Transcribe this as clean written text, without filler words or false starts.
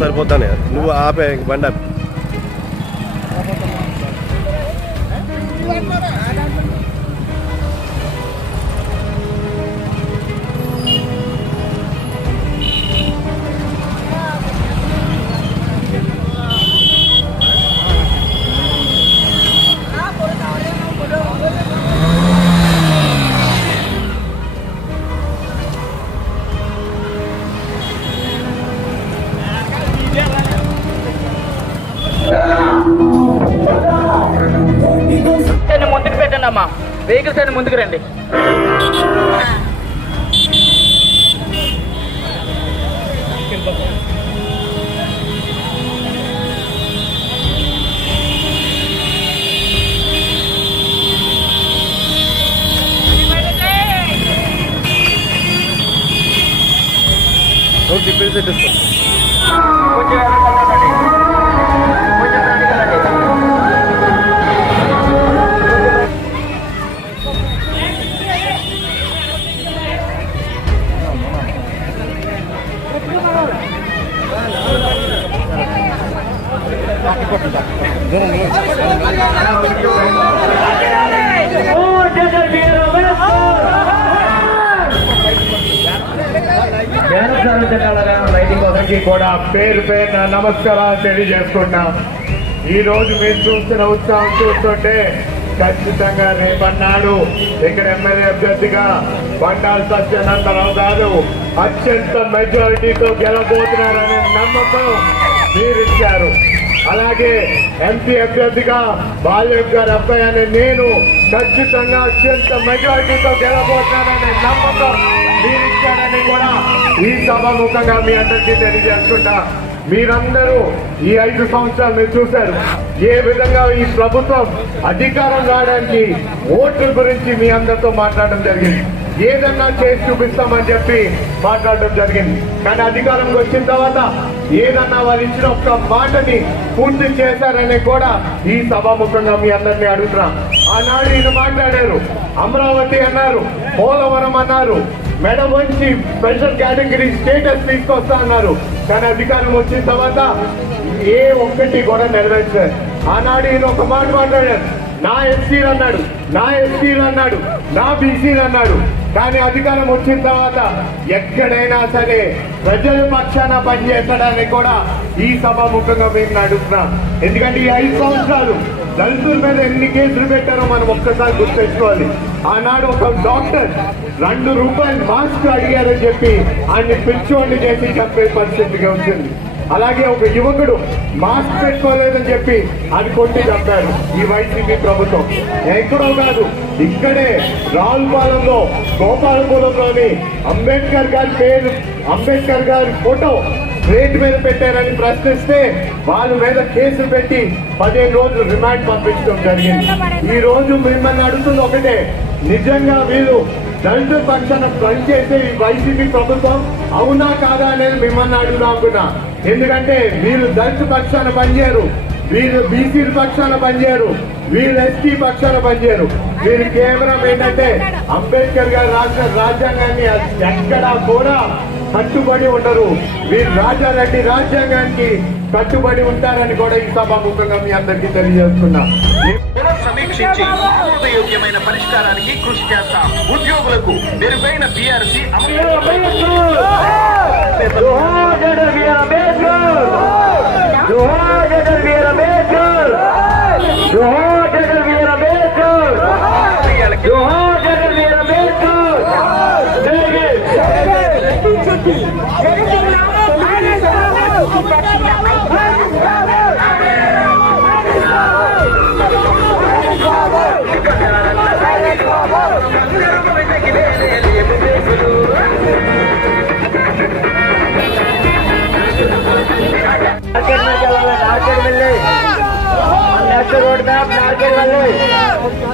సరిపోతానే నువ్వు ఆపే బండి ఆపే. ముందుకు పెట్టండి అమ్మా, వెహికల్స్ అన్ని ముందుకు రండి. రైటింగ్ ఒకరికి కూడా పేరు పేరున నమస్కారాలు తెలియజేసుకున్నా. ఈ రోజు మీరు చూస్తున్న ఉత్సాహం చూస్తుంటే ఖచ్చితంగా రేపన్నాడు ఇక్కడ ఎమ్మెల్యే అభ్యర్థిగా బండారు సత్యానందరావు గారు అత్యంత మెజారిటీతో గెలబోతున్నారనే నమ్మకం మీరిచ్చారు. అలాగే ఎంపీ అభ్యర్థిగా బాలయ్య గారి అబ్బాయి అనే నేను ఖచ్చితంగా అత్యంత మెజారిటీతో గెలబోతున్నాననే నమ్మకం మీరిచ్చారని కూడా ఈ సభాముఖంగా మీ అందరికీ తెలియజేసుకుంటా. మీరందరూ ఈ 5 సంవత్సరాలు మీరు చూశారు ఏ విధంగా ఈ ప్రభుత్వం అధికారం రావడానికి ఓట్ల గురించి మీ అందరితో మాట్లాడడం జరిగింది. ఏదన్నా చేసి చూపిస్తామని చెప్పి మాట్లాడడం జరిగింది. కానీ అధికారంలో వచ్చిన తర్వాత ఏదన్నా వాళ్ళు ఇచ్చిన ఒక్క మాటని పూర్తి చేశారని కూడా ఈ సభాముఖంగా మీ అందరినీ అడుగుతున్నాం. ఆనాడు ఈయన మాట్లాడారు, అమరావతి అన్నారు, పోలవరం అన్నారు, మెడ వంచి స్పెషల్ కేటగిరీ స్టేటస్ తీసుకొస్తా అన్నారు. కానీ అధికారం వచ్చిన తర్వాత ఏ ఒక్కటి కూడా నెరవేర్చారు. ఆనాడు ఈయన ఒక మాట మాట్లాడారు, నా ఎస్సీలు అన్నాడు, నా ఎస్టీలు అన్నాడు, నా బీసీలు అన్నాడు. కానీ అధికారం వచ్చిన తర్వాత ఎక్కడైనా సరే ప్రజల పక్షాన పనిచేయడానికి కూడా ఈ సభాముఖంగా మేము అడుగుతున్నాం. ఎందుకంటే ఈ 5 సంవత్సరాలు దళితుల మీద ఎన్ని కేసులు పెట్టారో మనం ఒక్కసారి గుర్తించుకోవాలి. ఆనాడు ఒక డాక్టర్ ₹2 మాస్క్ అడిగారని చెప్పి ఆయన్ని పిచ్చోడిని చేసి చంపే పరిస్థితిగా వచ్చింది. అలాగే ఒక యువకుడు మాస్క్ పెట్టుకోలేదని చెప్పి అది కొట్టి చంపారు ఈ వైసీపీ ప్రభుత్వం. ఎక్కడో కాదు, ఇక్కడే రావులపాలెంలో గోపాలపురంలోని అంబేద్కర్ గారి ఫోటో రేట్ మీద పెట్టారని ప్రశ్నిస్తే వాళ్ళ మీద కేసులు పెట్టి 15 రోజులు రిమాండ్ పంపించడం జరిగింది. ఈ రోజు మిమ్మల్ని అడుగుతుంది ఒకటే, నిజంగా వీళ్ళు దళిత పక్షాన పనిచేసే ఈ వైసీపీ ప్రభుత్వం అవునా కాదా అనేది మిమ్మల్ని అడుగుదామనుకున్నా. ఎందుకంటే వీళ్ళు దళిత పక్షాన పనిచేయరు, వీళ్ళు బీసీల పక్షాన పనిచేయరు, వీళ్ళు ఎస్టీ పక్షాన పనిచేయరు. వీళ్ళు కేవలం ఏంటంటే అంబేద్కర్ గారు రాసిన రాజ్యాంగాన్ని ఎక్కడా కూడా కట్టుబడి ఉండరు. వీరు రాజారెడ్డి రాజ్యాంగానికి కట్టుబడి ఉంటారని కూడా ఈ సభాముఖంగా మీ అందరికీ తెలియజేస్తున్నా. సమీక్షించి యోగ్యమైన పరిష్కారానికి కృషి చేస్తాం. ఉద్యోగులకు మెరుగైన పిఆర్సీ मार्केट मिल रही रोड में आप मार्केट मिल रही